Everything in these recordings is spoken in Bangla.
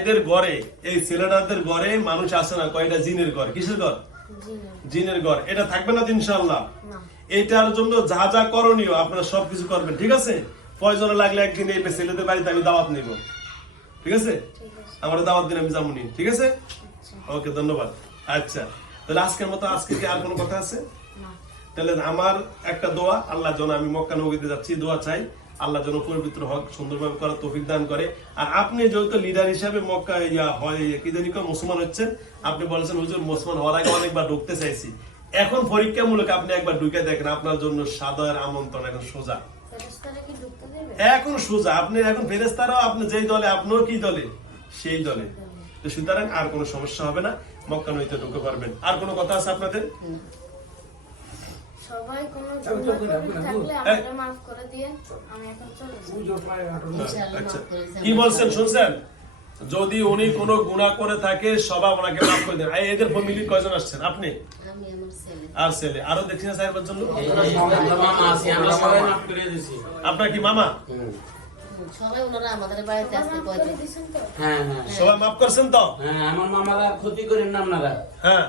এদের ঘরে, এই ছেলেটাদের ঘরে মানুষ আসে না, কয়টা জিনের ঘর। কিসের ঘর? জিনের ঘর। এটা থাকবে না ইনশাআল্লাহ। এটার জন্য যা যা করণীয় আপনারা সবকিছু করবেন, ঠিক আছে? প্রয়োজন লাগলে একদিন এই ছেলেদের বাড়িতে আমি দাওয়াত নিব, ঠিক আছে? আমার দাওয়াত দিন, আমি যাবো নি, ঠিক আছে? ওকে, ধন্যবাদ। আচ্ছা, তাহলে আজকের মতো, আজকে কি আর কোনো কথা আছে? তাহলে আমার একটা দোয়া, আল্লাহ যেন, আমি মক্কা নবীতে যাচ্ছি, দোয়া চাই আল্লাহ যেন পবিত্র হক, সুন্দরভাবে করার তৌফিক দান করে। আর আপনি যেহেতু লিডার হিসাবে মক্কা কি জানি মুসলমান হচ্ছেন, আপনি বলেছেন হুজুর মুসলমান হওয়ার আগে অনেকবার ঢুকতে চাইছি, এখন পরীক্ষামূলক আপনি একবার ঢুকে দেখেন, আপনার জন্য সাদর আমন্ত্রণ, এখন সোজা, এখন সোজা। আপনি এখন ফেরেশতারাও আপনি যেই দলে, আপনিও কি দলে, সেই দলে। তো সুতরাং আর কোনো সমস্যা হবে না, মক্কা নবীতে ঢুকে পারবেন। আর কোনো কথা আছে আপনাদের? সবাই কোনো থাকলে আমাকে মাফ করে দিয়েন, আমি এখন চলে যাই। আচ্ছা, কি বলছেন শুনছেন? যদি উনি কোনো গুনাহ করে থাকে সবাই ওনাকে মাফ করে দেন। এদের ফ্যামিলি কয়জন আসছেন? আপনি, আমি, আমার ছেলে। আর ছেলে, আরো দেখছি না স্যার বলছেন মামা আছে, আমরা সবাই মাফ করে দিয়েছি। আপনার কি মামা? সবাই ওনারা আমাদের বাড়িতে আসতে কয়দিন। হ্যাঁ হ্যাঁ সবাই মাফ করছেন তো? হ্যাঁ, আমার মামারা ক্ষতি করেন না আপনারা। হ্যাঁ,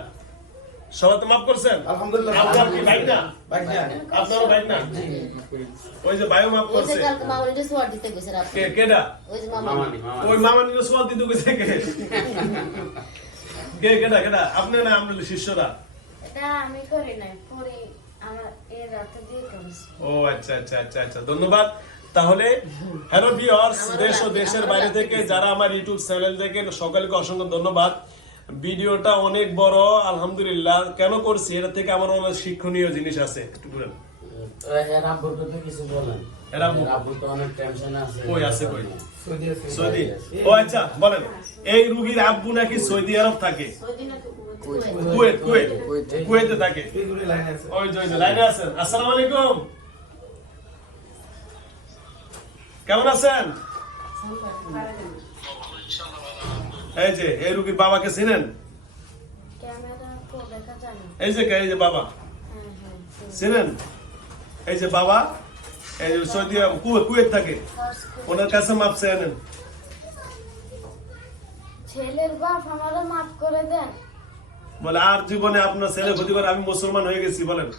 সবাই তো মাফ করছেন আলহামদুলিল্লাহ। আপনার কি ভাই না? ভাই না। আপনারও ভাই না? ওই যে ভাইও মাফ ওই যে করছে। কালকে মামুনিটা সোয়ার দিতে গেছে রাতে। কেডা? ওই যে মামা। মামানি মামা। ওই মামা নিয়ে সোয়াল দিতে গেছে কে? কেডা? আপনি না আমরা শিষ্যরা? এটা আমি করি না, পরে আমার এই রাতে দিয়ে করেছি। ও আচ্ছা, ধন্যবাদ। তাহলে হ্যালো ভিউয়ার্স, দেশ ও দেশের বাইরে থেকে যারা আমার ইউটিউব চ্যানেল দেখেন, সকলকে অসংখ্য ধন্যবাদ। ভিডিওটা অনেক বড়, আলহামদুলিল্লাহ। কেন করছি? এটা থেকে আমার অনেক শিক্ষণীয় জিনিস আছে, একটু বলেন। এর আব্বুর কথা কিছু বলেন। এর আব্বু? আব্বু তো অনেক টেনশন আছে। কই আছে, কই? সৌদি আছে। সৌদি। ও আচ্ছা, বলেন। এই রোগীর আব্বু নাকি সৌদি আরব থাকে, কুয়েতে থাকে। এইগুলি লাইন আছে। ওই যে লাইনে আছেন। আসসালামু আলাইকুম, কেমন আছেন? এই যে এই রোগীর বাবাকে চিনেন? ক্যামেরা তো দেখা যায় না। এই যে বাবা হ্যাঁ, চিনেন? এই যে বাবা, এই যে সৌদি আরব, কুয়েত থাকে, ওনার কাছে মাপ চেয়ে নেন। ছেলের বাপ আমারও মাফ করে দেন। বলে আর জীবনে আপনার ছেলে ক্ষতি করে, আমি মুসলমান হয়ে গেছি, বলেন।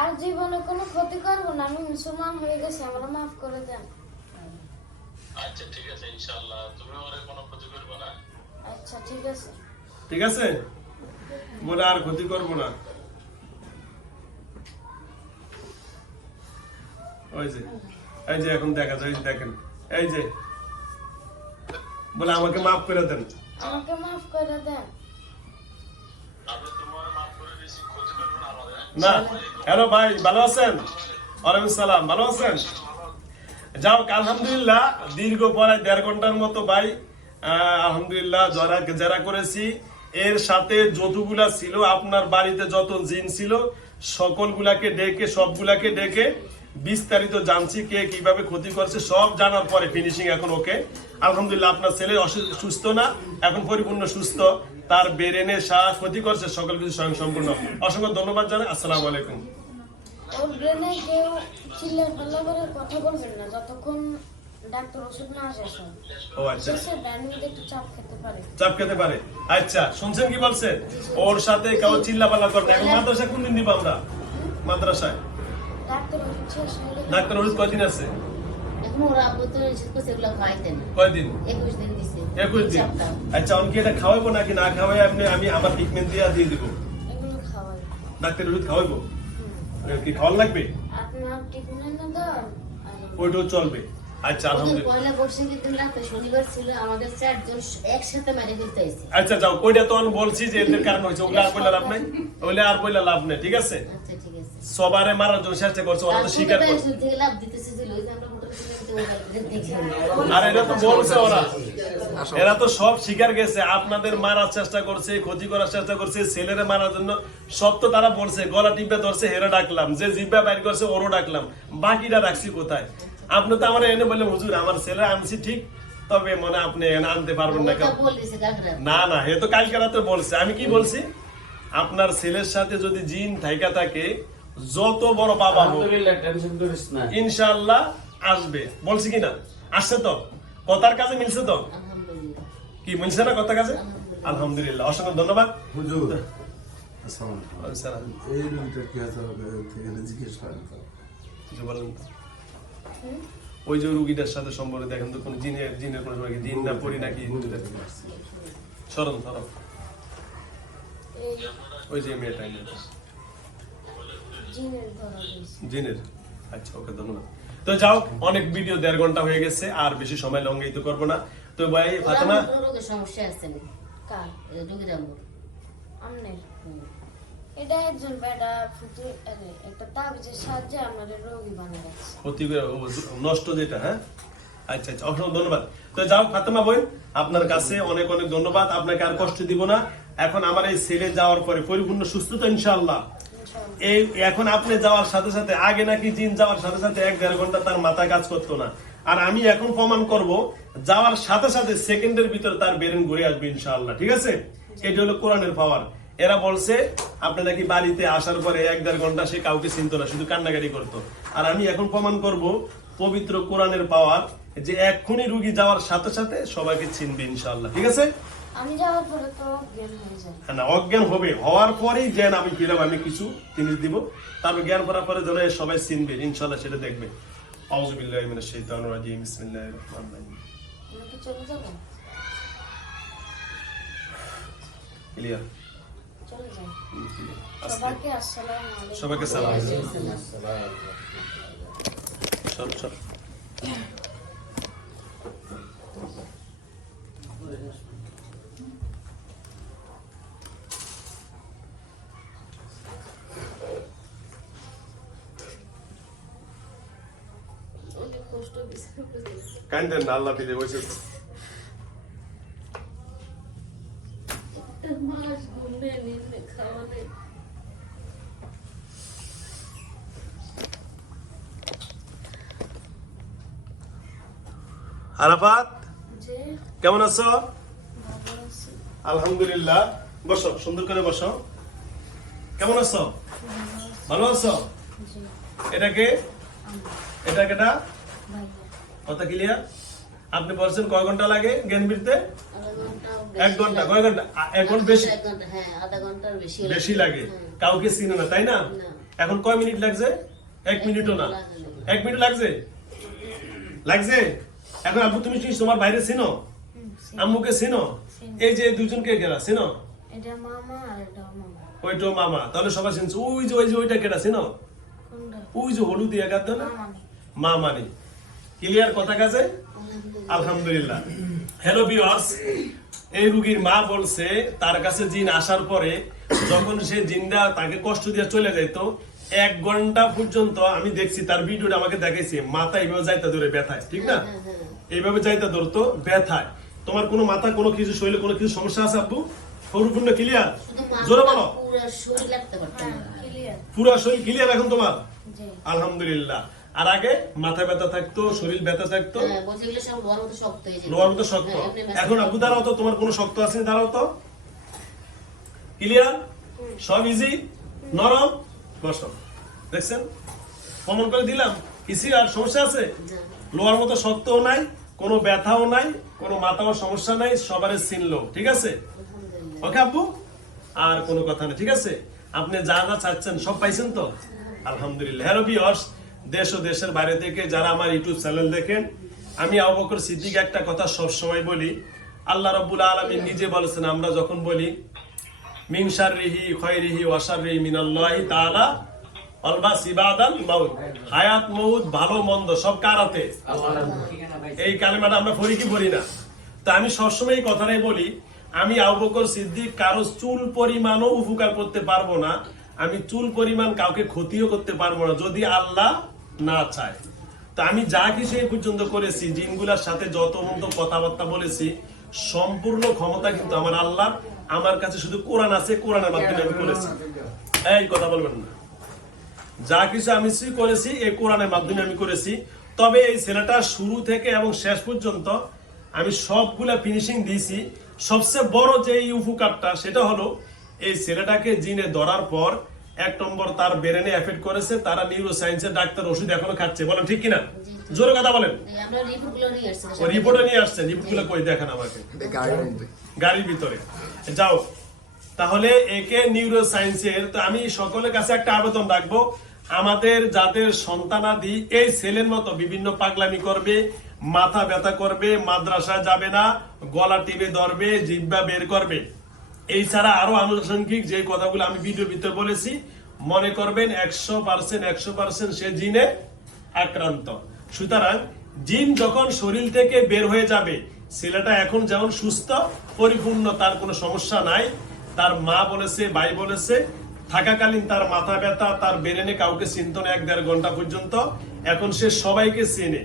আর জীবনে কোনো ক্ষতি করবো না, আমি মুসলমান হয়ে গেছি, আমারও মাফ করে দেন। আচ্ছা ঠিক আছে, ইনশাআল্লাহ তুমি ওরে কোনো ক্ষতি করবে না। আচ্ছা ঠিক আছে। ঠিক আছে, বলে আর ক্ষতি করবো না। এই যে এখন দেখা যায়, দেখেন, এই যে বলে আমাকে মাফ করে দেন। আমাকে মাফ করে দেন। আমি তোমার মাফ করে দিয়েছি, ক্ষতি করবে না আমাদের। না, হ্যালো ভাই, ভালো আছেন? ওয়ালাইকুম সালাম, ভালো আছেন? যাও, আলহামদুলিল্লাহ, দীর্ঘ প্রায় 1.5 ঘন্টার মতো ভাই, আলহামদুলিল্লাহ যারা করেছি, এর সাথে যতগুলা ছিল আপনার বাড়িতে, যত জিন ছিল সকলগুলাকে ডেকে, সবগুলাকে ডেকে বিস্তারিত জানছি, কে কিভাবে ক্ষতি করছে সব জানার পরে ফিনিশিং এখন ওকে। আলহামদুলিল্লাহ, আপনার ছেলে সুস্থ না, এখন পরিপূর্ণ সুস্থ, তার ব্রেনে ক্ষতি করছে, সকল কিছু স্বয়ং সম্পূর্ণ। অসংখ্য ধন্যবাদ জানাই। আসসালামু আলাইকুম। ওর ব্রেনে কেউ চিল্লা পাল্লা করে কথা বলবেন না যতক্ষণ ডাক্তার ওষুধ না আসে। ও আচ্ছা, শেষে ব্রেনে একটু চাপ খেতে পারে। চাপ খেতে পারে। আচ্ছা, শুনছেন কি বলছে? ওর সাথে কেউ চিল্লা পাল্লা করবে। এখন মাদ্রাসা কোন দিন দিব আমরা? মাদ্রাসায় ডাক্তার ওষুধ শেষ হলে ডাক্তার ওষুধ কয়দিন আছে? এখন ওরা আব্বু তো নিষেধ করছে এগুলো খাইতে না। কয়দিন? 21 দিন দিছে। 21 দিন। সপ্তাহ। আচ্ছা, আমি কি এটা খাওয়াবো নাকি না খাওয়াই আমি আমার ট্রিটমেন্ট দিয়ে দিব? এগুলো খাওয়াই। ডাক্তার ওষুধ খাওয়াবো? কি খাওয়ার লাগবে? আপনার ট্রিটমেন্ট না দেন, ওইটাও চলবে। আচ্ছা, ওদের আলহামদুলিল্লাহ। পয়লা বৈশাখের দিন রাতে শনিবার ছিল, আমাদের 4 জন একসাথে মেরে ফেলতে আইছে। আচ্ছা, যাও, ওইটা তো আমি বলছি যে এদের কারণ হয়েছে, ওগুলো আর বললে লাভ নাই, ওগুলো আর বললে লাভ নেই, ঠিক আছে? আচ্ছা ঠিক আছে। সবারে মারার জন্য চেষ্টা করছে, ওরা তো স্বীকার করছে। থেকে লাভ দিতেছে ছিল, ওই যে আমরা হোটেলে ছিলাম, ওটা দেখি। আর এরা তো বলছে, এরা তো সব স্বীকার গেছে, আপনাদের মারার চেষ্টা করছে, ক্ষতি করার চেষ্টা করছে, ছেলেরে মারার জন্য সব তো তারা বলছে। গলা টিপে ধরছে, হেরে ডাকলাম, যে জিব্বা বাইর করছে ওরও ডাকলাম, বাকিটা রাখছি কোথায়? আপনি তো আমার এনে বললেন হুজুর আমার ছেলে আনছি ঠিক, তবে মনে আপনি আনতে পারবেন না। ওটা বলতেছে কাকরা। না, হে তো কালকে রাতে বলছে। আমি কি বলছি? আপনার ছেলের সাথে যদি জিন থাইকা থাকে, যত বড় বাবা হোক, আলহামদুলিল্লাহ, টেনশন করিস না। ইনশাআল্লাহ আসবে। বলছি কিনা? আসছে তো? কথার কাজে মিলছে তো? আলহামদুলিল্লাহ। কি মিলছে না কথা কাজে? আলহামদুলিল্লাহ, অসংখ্য ধন্যবাদ। হুজুর আসসালামু আলাইকুম। আসসালাম। এই রুগীটা কি আছে থেকে জিজ্ঞেস করেন তো। কিছু বলেন তো। ওই যে রুগীটার সাথে সম্পর্কে দেখেন তো কোন জিনের কোনো সময় কি জিন না পড়ি নাকি সরম সরম এই ওই যে মেয়েটা জিনের ধরা হয়েছে। জিনের। আচ্ছা, ওকে ধন্যবাদ। তো যাও, অনেক ভিডিও 1.5 ঘন্টা হয়ে গেছে, আর বেশি সময় লঙ্ঘিত করবো না। তো ভাই ফাতেমা, কোনো রোগের সমস্যা আছে না কার? রোগীর আম্মুর। আমনের এটা একজন বেটা ফুটে একটা তাবিজের সাহায্যে আমাদের রোগী বানিয়ে রাখছে। অতি নষ্ট যেটা, হ্যাঁ। আচ্ছা আচ্ছা, অসংখ্য ধন্যবাদ। তো যাও ফাতেমা বোন, আপনার কাছে অনেক অনেক ধন্যবাদ। আপনাকে আর কষ্ট দিব না। এখন আমার এই ছেলে যাওয়ার পরে পরিপূর্ণ সুস্থ তো ইনশাআল্লাহ। ইনশাআল্লাহ। এই এখন আপনি যাওয়ার সাথে সাথে, আগে নাকি জিন যাওয়ার সাথে সাথে 1-1.5 ঘন্টা তার মাথায় কাজ করতো না, আর আমি এখন প্রমাণ করব যাওয়ার সাথে সাথে সেকেন্ডের ভিতর তার ব্রেন ঘুরে আসবে ইনশাআল্লাহ। ঠিক আছে? এটা হলো কোরআনের পাওয়ার। এরা বলছে আপনি নাকি বাড়িতে আসার পরে 1-1.5 ঘন্টা সে কাউকে চিনতো না, শুধু কান্নাকাটি করতো, আর আমি এখন প্রমাণ করব পবিত্র কোরআনের পাওয়ার, যে এক্ষুনি রুগী যাওয়ার সাথে সাথে সবাইকে চিনবে ইনশাআল্লাহ। ঠিক আছে? আমি যাওয়ার পরে তো জ্ঞান হয়ে যায়। হ্যাঁ, না অজ্ঞান হবে, হওয়ার পরেই জ্ঞান আমি ফিরাব, আমি কিছু জিনিস দিব, তারপর জ্ঞান করার পরে যেন সবাই চিনবে ইনশাআল্লাহ, সেটা দেখবে। আউযু বিল্লাহি মিনাশ শাইতানির রাজিম, বিসমিল্লাহির রহমানির রহিম। আমি কি চলে যাবো? ক্লিয়ার? চলে যাই। সবাইকে আসসালামু আলাইকুম। সবাইকে সালাম। সব সব অনেক কষ্ট দিছে। কান্দেন না, আল্লাহ দিলে বসে। একটা মাস ঘুমনে নিন্দে খাওয়া নেই। আরাফাত, যে কেমন আছো? ভালো আছি। আলহামদুলিল্লাহ। বসো, সুন্দর করে বসো। কেমন আছো? ভালো আছো? জি এটাকে এটা কেটা ভাইয়া। কথা ক্লিয়ার? আপনি বলছেন কয় ঘন্টা লাগে জ্ঞান ফিরতে? আধা ঘন্টা 1 ঘন্টা। কয় ঘন্টা? 1 ঘন্টা বেশি, 1 ঘন্টা, হ্যাঁ আধা ঘন্টার বেশি বেশি লাগে। হুম। কাউকে চিনে না, তাই না? না। এখন কয় মিনিট লাগছে? 1 মিনিটও না। 1 মিনিট লাগছে? লাগছে? এখন আব্বু তুমি চিনিস, তোমার বাইরে চিনো? আম্মুকে চিনো? এই যে দুজনকে গেলা চিনো? এটা মামা আর এটা মামা। ওইটা মামা, তাহলে সবাই চিনছো। ওই যে ওইটা কেটা চিনো? কোনটা? ওই যে হলুদ দিয়ে গাদ না, মামা নেই। মা মানে। ক্লিয়ার কথা কাজে? আলহামদুলিল্লাহ। হ্যালো ভিউয়ার্স, এই রুগীর মা বলছে তার কাছে জিন আসার পরে যখন সে জিনটা তাকে কষ্ট দিয়ে চলে যাইতো, 1 ঘন্টা পর্যন্ত আমি দেখছি, তার ভিডিওটা আমাকে দেখাইছে, মাথা এইভাবে যাইতে ধরে ব্যথায়, ঠিক না? এইভাবে যাইতে ধরতো ব্যথায়। তোমার কোনো মাথা কোনো কিছু শরীরে কোনো কিছু সমস্যা আছে আব্বু? পরিপূর্ণ ক্লিয়ার? শুধু জোরে বলো। পুরো শরীর লাগতে পারতো হ্যাঁ না। ক্লিয়ার। পুরো শরীর ক্লিয়ার এখন তোমার? জি আলহামদুলিল্লাহ। আর আগে মাথা ব্যথা থাকতো, শরীর ব্যথা থাকতো, হ্যাঁ, বলছি এগুলো সব লোহার মতো শক্ত হয়ে যেত। লোহার মতো শক্ত। হ্যাঁ, এমনি এখন আব্বু দাঁড়াও তো, তোমার কোনো শক্ত আছে না? দাঁড়াও তো। ক্লিয়ার? সব ইজি, নরম। বসো। দেখছেন, প্রমাণ করে দিলাম। কিছু আর সমস্যা আছে? যা। লোহার মতো শক্তও নাই, কোনো ব্যথাও নাই, কোনো মাথাও সমস্যা নাই, সবারে চিনলো। ঠিক আছে? আলহামদুলিল্লাহ। ওকে আব্বু, আর কোনো কথা নেই। ঠিক আছে? আপনি যা যা চাচ্ছেন সব পাইছেন তো? আলহামদুলিল্লাহ। হ্যালো ভিউয়ার্স, দেশ ও দেশের বাইরে থেকে যারা আমার ইউটিউব চ্যানেল দেখেন, আমি আবু বকর সিদ্দিক একটা কথা সব সময় বলি, আল্লাহ রাব্বুল আলামিন নিজে বলেছেন, আমরা যখন বলি মিন শাররিহি খায়রিহি ওয়া শাররিহি মিনাল্লাহি তাআলা অলবাস ইবাদাল মাউত, হায়াত মউত ভালো মন্দ সব কার হাতে? এই কালেমাটা আমরা পড়ি কি পড়ি না? তা আমি সবসময় এই কথাটাই বলি, আমি আবু বকর সিদ্দিক কারো চুল পরিমাণও উপকার করতে পারবো না, আমি চুল পরিমাণ কাউকে ক্ষতিও করতে পারবো না যদি আল্লাহ না চায়। তা আমি যা কিছু এই পর্যন্ত করেছি, জিনগুলার সাথে যত মতো কথাবার্তা বলেছি, সম্পূর্ণ ক্ষমতা কিন্তু আমার আল্লাহ। আমার কাছে শুধু কোরআন আছে, কোরআনের মাধ্যমে আমি করেছি। এই কথা বলবেন না। যা কিছু আমি করেছি এই কোরআনের মাধ্যমে আমি করেছি। তবে এই ছেলেটা শুরু থেকে এবং শেষ পর্যন্ত আমি সবগুলা ফিনিশিং দিয়েছি। সবচেয়ে বড় যে এই উপকারটা সেটা হলো, এই ছেলেটাকে জিনে ধরার পর 1 নম্বর তার ব্রেনে এফেক্ট করেছে, তারা নিউরো সায়েন্সের ডাক্তার ওষুধ এখনো খাচ্ছে, বলেন ঠিক কিনা? জোরে কথা বলেন। আমরা রিপোর্টগুলো নিয়ে আসছি ওই রিপোর্টে নিয়ে আসছেন, রিপোর্টগুলো কই দেখেন আমাকে। গাড়ির ভিতরে যাও। তাহলে একে নিউরো সায়েন্সের, তো আমি সকলের কাছে একটা আবেদন রাখবো, আমাদের যাদের সন্তানাদি এই ছেলের মতো বিভিন্ন পাগলামি করবে, মাথা ব্যথা করবে, মাদ্রাসায় যাবে না, গলা টিপে ধরবে, জিহ্বা বের করবে, এই ছাড়া আরো আনুষঙ্গিক যে কথাগুলো আমি ভিডিওর ভিতরে বলেছি, মনে করবেন 100% সে জিনে আক্রান্ত। সুতরাং জিন যখন শরীর থেকে বের হয়ে যাবে, ছেলেটা এখন যেমন সুস্থ পরিপূর্ণ, তার কোনো সমস্যা নাই, তার মা বলেছে, ভাই বলেছে, থাকাকালীন তার মাথা ব্যথা, তার ব্রেনে কাউকে চিনত না 1-1.5 ঘন্টা পর্যন্ত, এখন সে সবাইকে চেনে।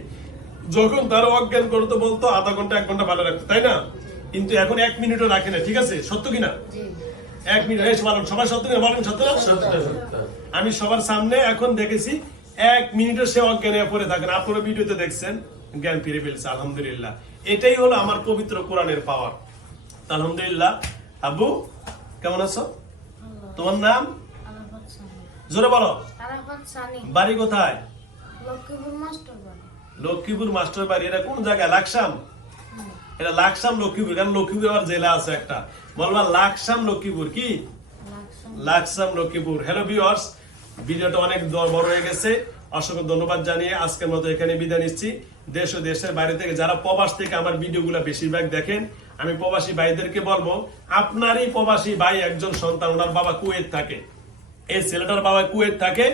যখন তার অজ্ঞান করতো বলতো আধা ঘন্টা 1 ঘন্টা ভালো রাখতো, তাই না? কিন্তু এখন 1 মিনিটও রাখে না, ঠিক আছে? সত্য কিনা? 1 মিনিট সবাই সত্য কিনা বলেন? সত্য না? আমি সবার সামনে এখন দেখেছি 1 মিনিটও সে অজ্ঞান হয়ে পড়ে থাকেন। আপনারা ভিডিওতে দেখছেন জ্ঞান ফিরে ফেলছে, আলহামদুলিল্লাহ। এটাই হলো আমার পবিত্র কোরআনের পাওয়ার, আলহামদুলিল্লাহ। আব্বু কেমন আছো? তোমার নাম? আরাফাত সানি। জোরে বলো। আরাফাত সানি। বাড়ি কোথায়? লক্ষ্মীপুর মাস্টার বাড়ি। লক্ষ্মীপুর মাস্টার বাড়ি। এটা কোন জায়গায়? লাকসাম? এটা লাকসাম লক্ষ্মীপুর, কারণ লক্ষ্মীপুর আবার জেলা আছে একটা, বলবা লাকসাম লক্ষ্মীপুর। কি লাকসাম লক্ষ্মীপুর? হ্যালো ভিউয়ার্স, ভিডিওটা অনেক বড় হয়ে গেছে, অসংখ্য ধন্যবাদ জানিয়ে আজকের মতো এখানে বিদায় নিচ্ছি। দেশ ও দেশের বাইরে থেকে যারা প্রবাস থেকে আমার ভিডিওগুলো বেশিরভাগ দেখেন, আমি প্রবাসী ভাইদেরকে বলবো, আপনারই প্রবাসী ভাই একজন সন্তান, ওনার বাবা কুয়েত থাকে, এই ছেলেটার বাবা কুয়েত থাকে,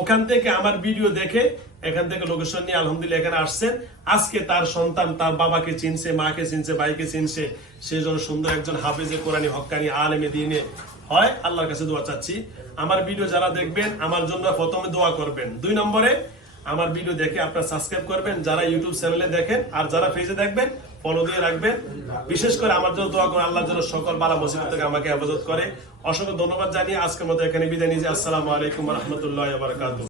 ওখান থেকে আমার ভিডিও দেখে এখান থেকে লোকেশন নিয়ে আলহামদুলিল্লাহ এখানে আসছেন। আজকে তার সন্তান তার বাবাকে চিনছে, মাকে চিনছে, ভাইকে চিনছে, সেজন্য সুন্দর একজন হাফেজে কোরআনী হক্কানি আলেমে দিনে হয়। আল্লাহর কাছে দোয়া চাচ্ছি। আমার ভিডিও যারা দেখবেন আমার জন্য প্রথমে দোয়া করবেন, 2 নম্বরে আমার ভিডিও দেখে আপনারা সাবস্ক্রাইব করবেন, যারা ইউটিউব চ্যানেলে দেখেন, আর যারা পেজে দেখবেন ফলো দিয়ে রাখবেন। বিশেষ করে আমার জন্য দোয়া করেন, আল্লাহর জন্য সকল বালা মুসিবত থেকে আমাকে হেফাজত করে। অসংখ্য ধন্যবাদ জানিয়ে আজকের মতো এখানে বিদায় নিচ্ছি। আসসালামু আলাইকুম ওয়া রাহমাতুল্লাহি ওয়া বারাকাতুহু।